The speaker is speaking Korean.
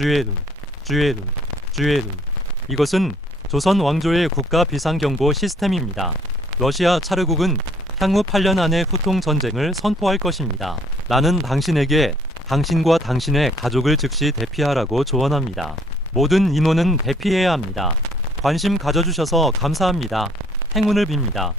주에룬. 이것은 조선 왕조의 국가 비상경보 시스템입니다. 러시아 차르국은 향후 8년 안에 후통 전쟁을 선포할 것입니다. 나는 당신에게 당신과 당신의 가족을 즉시 대피하라고 조언합니다. 모든 인원은 대피해야 합니다. 관심 가져주셔서 감사합니다. 행운을 빕니다.